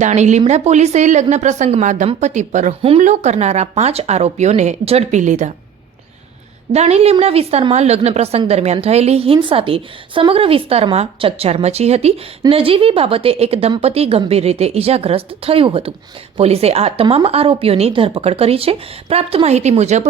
દાણી લીમડા પોલીસે લગ્ન પ્રસંગમાં દંપતી પર હુમલો કરનારા 5 આરોપીઓને ઝડપી લીધા. દાણી લીમડા વિસ્તારમાં લગ્ન પ્રસંગ દરમિયાન થયેલી હિંસાથી સમગ્ર વિસ્તારમાં ચકચાર મચી હતી. નજીવી બાબતે એક દંપતી ગંભીર રીતે ઈજાગ્રસ્ત થયું હતું. પોલીસે આ તમામ આરોપીઓની ધરપકડ કરી છે. પ્રાપ્ત માહિતી મુજબ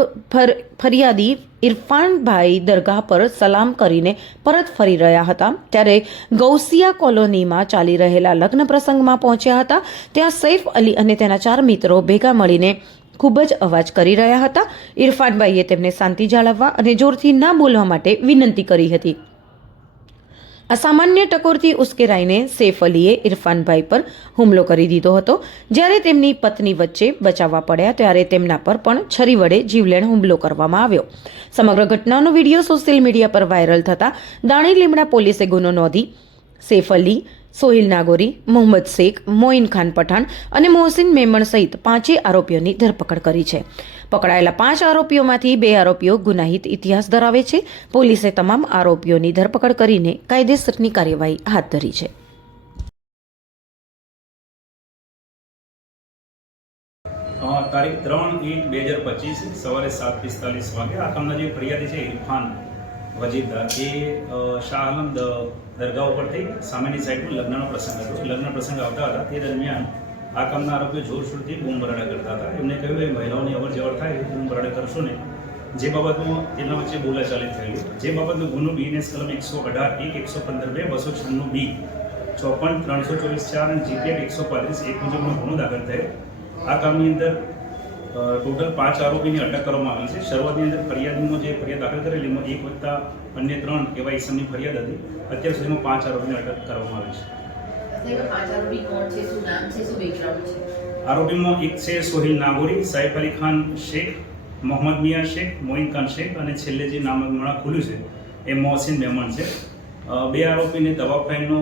ફરિયાદી ઇરફાનભાઈ દરગાહ પર સલામ કરીને પરત ફરી રહ્યા હતા ત્યારે ગૌસિયા કોલોનીમાં ચાલી રહેલા લગ્ન પ્રસંગમાં પહોંચ્યા હતા. ત્યાં સૈફ અલી અને તેના 4 મિત્રો ભેગા મળીને ખૂબ જ અવાજ કરી રહ્યા હતા. ઇરફાનભાઈએ તેમને શાંતિ જાળવવા અને જોરથી ના બોલવા માટે વિનંતી કરી હતી. અસામાન્ય ટકોરથી ઉશ્કેરાઈને સૈફ અલીએ ઇરફાનભાઈ પર હુમલો કરી દીધો હતો. જ્યારે તેમની પત્ની વચ્ચે બચાવવા પડ્યા ત્યારે તેમના પર પણ છરી વડે જીવલેણ હુમલો કરવામાં આવ્યો. સમગ્ર ઘટનાનો વિડીયો સોશિયલ મીડિયા પર વાયરલ થતાં દાણી લીમડા પોલીસે ગુનો નોંધી સૈફ અલી, સોહિલ નાગોરી, મોહમ્મદ શેખ, મોઇન ખાન પઠાણ અને મોહસિન મેમણ સહિત 5 આરોપીઓની ધરપકડ કરી છે. પકડાયેલા 5 આરોપીઓમાંથી 2 આરોપીઓ ગુનાહિત ઇતિહાસ ધરાવે છે. પોલીસે તમામ આરોપીઓની ધરપકડ કરીને કાયદેસરની કાર્યવાહી હાથ ધરી છે. તારીખ 3/8/2025 સવારે 7:45 વાગે આ કામના જે ફરિયાદી છે ઇરફાન વજીરદાર એ શાહ આલમ દરગાહ ઉપરથી સામેની સાઈડમાં લગ્નનો પ્રસંગ હતો. લગ્ન પ્રસંગ આવતા હતા તે દરમિયાન આ કામના આરોપીઓ જોરશોરથી બૂમ બરાડા કરતા હતા. એમને કહ્યું કે મહિલાઓની અવર જવર થાય બૂમ બરાડા કરશો ને, જે બાબતમાં તેના વચ્ચે બોલાચાલી થયેલી. જે બાબતનો ગુનો બીએનએસ કલમ 118(1), 115(2), 296(b), 54, 324(4) અને જીપીએક્ટ 135(1) મુજબનો ગુનો દાખલ થયો. આ કામની અંદર ટોટલ 5 આરોપીની અટક કરવામાં આવી છે. શરૂઆતની અંદર ફરિયાદીમાં જે ફરિયાદ દાખલ કરેલી એમાં 1 વત્તા અન્ય 3 એવા ઇસમની ફરિયાદ હતી. અત્યાર સુધીમાં 5 આરોપીની અટક કરવામાં આવી છે. આરોપીમાં એક છે સોહિલ નાગોરી, સૈફ અલી ખાન શેખ, મોહમ્મદ મિયા શેખ, મોઇન ખાન શેખ અને છેલ્લે જે નામ હમણાં ખુલ્યું છે એ મોહસિન મેમણ છે. 2 આરોપીને તવાબ ફાઈનનો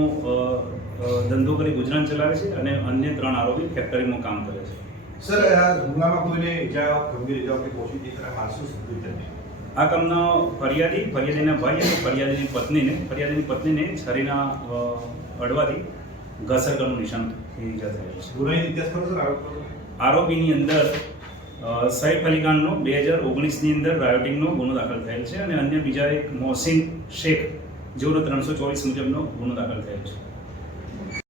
ધંધો કરી ગુજરાન ચલાવે છે અને અન્ય 3 આરોપી ફેક્ટરીમાં કામ કરે છે. સર, આ હુમલામાં કોઈને ગંભીર ઇજાઓ કે પહોંચી હતી ખરા? મારશું શું? આ કામનો ફરિયાદીના ભાઈ અને ફરિયાદીની પત્નીને છરીના અડવાથી ઘાસરકાનું નિશાન ઈજા થયેલ છે. ગુનાહિત ઇતિહાસ ખરો સર આરોપીની અંદર સૈફ અલી ખાનનો 2019ની અંદર રાયોટિંગનો ગુનો દાખલ થયેલ છે અને અન્ય બીજા એક મોહસિન શેખ જેઓનો 324 મુજબનો ગુનો દાખલ થયેલ છે.